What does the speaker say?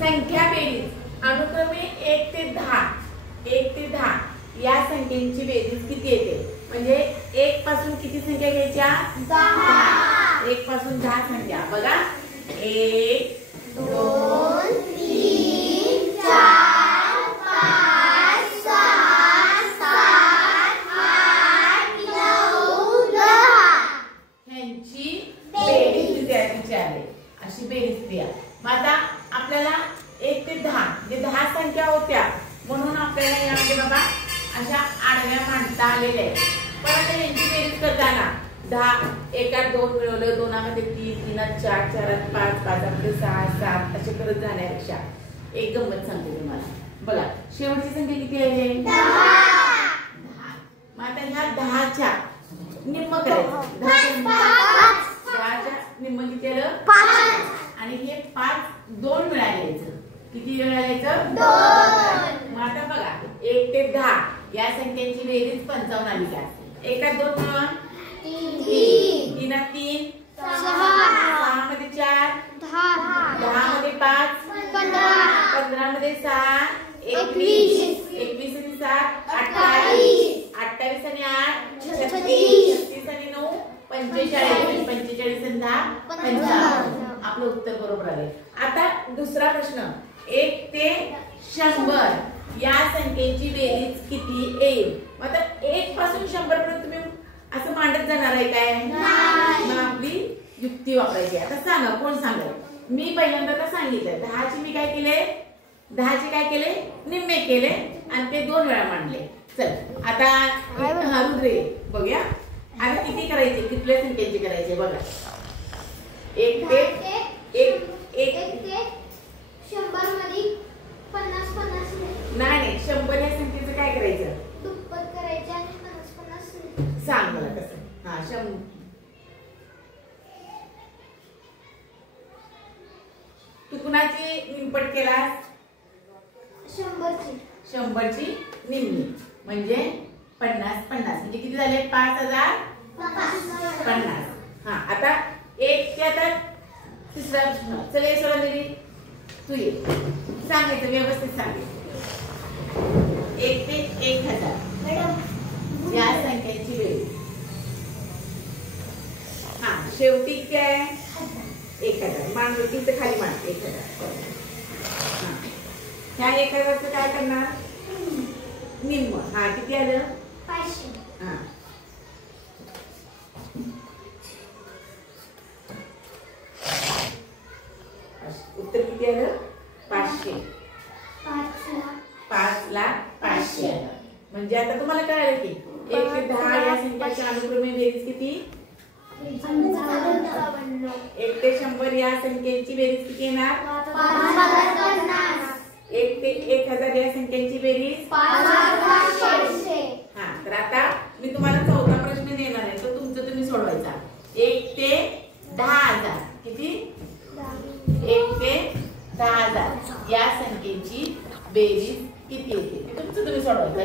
संख्या बेरीज अनुक्रमे 1 ते 10 या संख्यांची बेरीज किती येते? म्हणजे 1 पासून किती संख्या घ्यायच्या? 10. 1 पासून 10 संख्या बघा. 1 2 3 4 5 6 7 8 9 10 ह्यांची बेरीज विचारली. अशी बेरीज क्रिया. मग आता आपल्याला 1 ते 10 म्हणजे 10 संख्या होत्या म्हणून आपल्याला यामध्ये बघा अशा आडव्या मांडता आलेल्या आहेत. पण आता यांची बेरीज करताना 10 एकात 2 मिळवलं, 2 मध्ये 3, 3 4, 4 5, 5 मध्ये 6, 7 असे करत जाण्यापेक्षा एक गंमत सांगते तुम्हाला. बघा शेवटची संख्या किती आहे? 10. मग आता ह्या 10च्या निम्म करायचं. 10च्या निम्म किती आलं? 5. आणि हे 5 2 वेळा घ्यायचं. किती वेळा घ्यायचं? 2. मग आता बघा 1 ते 10 या संख्यांची बेरीज 55 आली का? एकात 2 मिळून 3, 3 3 6 मध्ये 4 10 मध्ये 5 15 मध्ये 6 21 21 आणि 7 28 28 आणि 8 36 36 आणि 9 45 45 आणि 10 55. आपलं उत्तर बरोबर आले. आता दुसरा प्रश्न 1 ते 100 या संख्येची बेरीज किती येईल? आता 1 पासून 100 पर्यंत तुम्ही असं मांडत जाणार आहे काय? मग आपली युक्ती वापरायची. आता सांगा कोण सांगेल? मी पहिल्यांदा तर सांगितलं 10चे मी काय केले? 10चे काय केले? निम्मे केले आणि ते 2 वेळा मांडले. चल आता रुद्रे बघूया आता किती करायचे, कितल्या संख्येचे करायचे बघा. 1 ते 100 मध्ये 50 नाही 100 या संख्येचं काय करायचं? दुप्पट करायचे आणि 50 सांग मला कसं. हा 100 तू कुणाची निमपट केलास? 100ची निम्मी म्हणजे 50 म्हणजे किती झाले? 5050. हा आता 1 ते आता तिसरा प्रश्न. चल सोडा दीदी तू ये. सांगायचं व्यवस्थित सांगायचं. 1 ते 1000 या संख्यांची बेरीज. हा शेवटी काय? 1000 मांडलं की तर खाली मांड 1000. ह्या 1000चं काय करणार? निम्म. हा किती आलं? 500. हा उत्तर किती आलं? 500. 5,00,500 आलं. म्हणजे आता तुम्हाला कळालं की 1 ते 10 या संख्याच्या अनुक्रमे बेरीज किती? 1 ते 100 या संख्येची बेरीज किती येणार? 1 ते 1000 या संख्येची बेरीज 5500. हा तर आता मी तुम्हाला चौथा प्रश्न देणार आहे तो तुमचं तुम्ही सोडवायचा. 1 ते 10,000 किती? 1 ते 10,000 या संख्येची बेरीज किती येते ते तुमचं तुम्ही सोडवायचं.